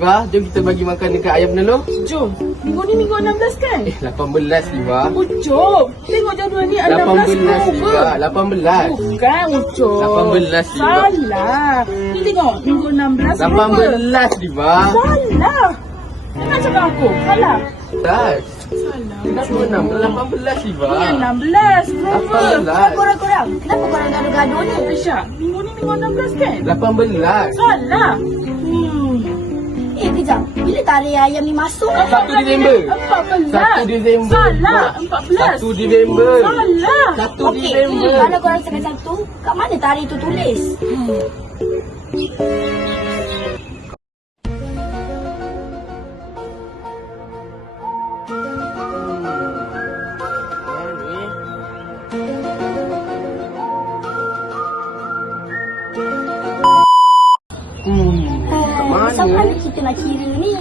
Siva. Jom kita bagi makan dekat ayam penelur. Jom. Minggu ni minggu 16 kan? 18 Siva. Ucup. Tengok jadual ni 16 18 Oktober. Siva. 18. Bukan Ucup. 18 Siva. Salah. Ni tengok minggu 16 Oktober. 18 Siva. Salah. Jangan cakap aku. Salah. Dah. Salah. Kenapa 18 Siva? Ni 16 Oktober. 18. Korang-korang, kenapa korang gaduh-gaduh ni? Aisyah, minggu ni minggu 16 kan? 18. Salah. Kejap. Bila tarikh ayam ni masuk? 1 Disember. 14. 1 Disember. Salah. 14. 1 Disember. Salah. 1 Okey, Disember. kalau korang cakap satu, kat mana tarikh tu tulis? Sampai mana kita nak kira ni?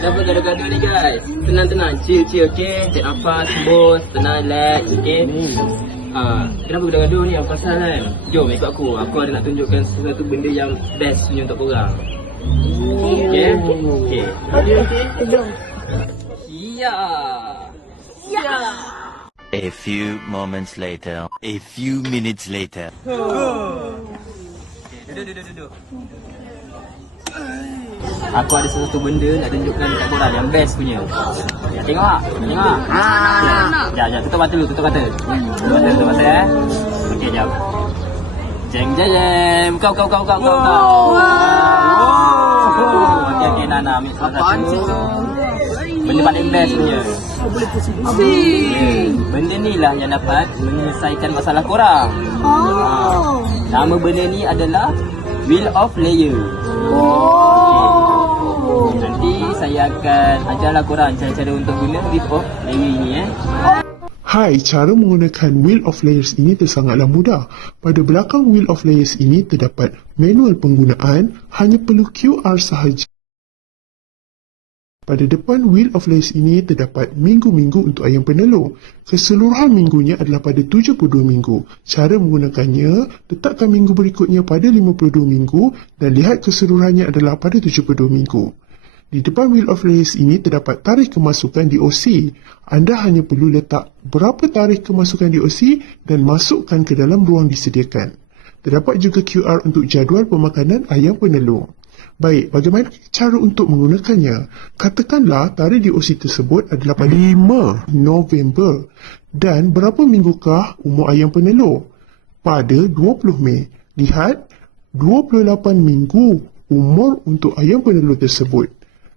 Kenapa gaduh-gaduh ni guys? Tenang-tenang, chill, okey? Take nafas, bos, tenang, relax, okey? Kenapa gaduh-gaduh ni? Apa pasal kan? Jom ikut aku. Aku ada nak tunjukkan sesuatu benda yang best punya untuk korang. Okey? Okey. Jom. Ya. A few moments later. A few minutes later. Duduk. Aku ada sesuatu benda nak tunjukkan dekat korang yang best punya. Tengok tak? Tengok tak? Sekejap, tutup mata dulu, tutup mata. Tutup mata Okey, jap. Jeng. Kau. Okey, Nana ambil salah satu. Benda paling best punya. Benda ni lah yang dapat menyelesaikan masalah korang. Nama benda ni adalah Wheel of Layer. Nanti saya akan ajarlah korang cara-cara untuk guna Wheel of Layer ni Hai, cara menggunakan Wheel of Layers ini sangatlah mudah. Pada belakang Wheel of Layers ini terdapat manual penggunaan, hanya perlu QR sahaja. Pada depan Wheel of Layers ini terdapat minggu-minggu untuk ayam penelur. Keseluruhan minggunya adalah pada 72 minggu. Cara menggunakannya, letakkan minggu berikutnya pada 52 minggu dan lihat keseluruhannya adalah pada 72 minggu. Di depan Wheel of Layers ini terdapat tarikh kemasukan DOC. Anda hanya perlu letak berapa tarikh kemasukan DOC dan masukkan ke dalam ruang disediakan. Terdapat juga QR untuk jadual pemakanan ayam penelur. Baik, bagaimana cara untuk menggunakannya? Katakanlah tarikh DOC tersebut adalah pada 5 November. Dan berapa minggukah umur ayam penelur? Pada 20 Mei. Lihat, 28 minggu umur untuk ayam penelur tersebut.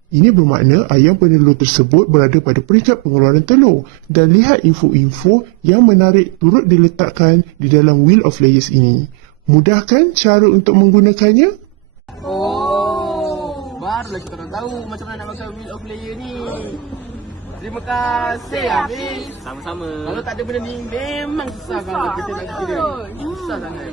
Ini bermakna ayam penelur tersebut berada pada peringkat pengeluaran telur. Dan lihat info-info yang menarik turut diletakkan di dalam Wheel of Layers ini. Mudah kan cara untuk menggunakannya? Barulah kita orang tahu macam mana nak pakai Wheel of Layer ni. Terima kasih Hafiz. Sama-sama. Kalau tak ada benda ni memang susah kalau kita nak kira. Susah sangat.